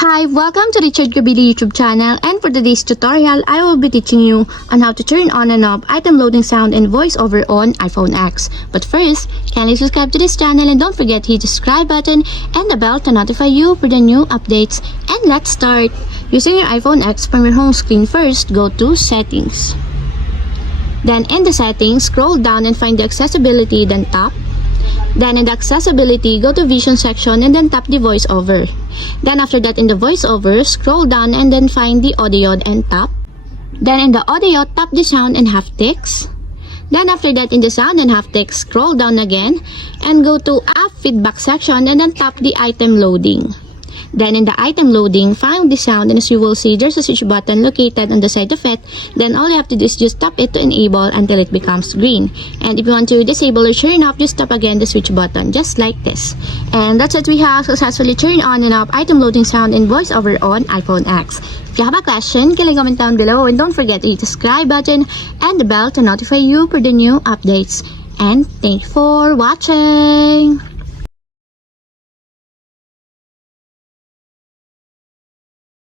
Hi, welcome to Richard Kabili YouTube channel, and for today's tutorial, I will be teaching you on how to turn on and off item loading sound and voiceover on iPhone X. But first, kindly subscribe to this channel and don't forget to hit the subscribe button and the bell to notify you for the new updates. And let's start. Using your iPhone X from your home screen, first go to Settings. Then in the settings, scroll down and find the accessibility, then tap. Then in the accessibility, go to vision section and then tap the voiceover. Then after that in the voiceover, scroll down and then find the audio and tap. Then in the audio, tap the sound and haptics. Then after that in the sound and haptics, scroll down again and go to app feedback section and then tap the item loading. Then in the item loading, find the sound, and as you will see, there's a switch button located on the side of it. Then all you have to do is just tap it to enable until it becomes green. And if you want to disable or turn off, just tap again the switch button, just like this. And that's it, we have successfully turned on and off item loading sound and voiceover on iPhone X. If you have a question, kindly comment down below, and don't forget to hit the subscribe button and the bell to notify you for the new updates. And thank you for watching!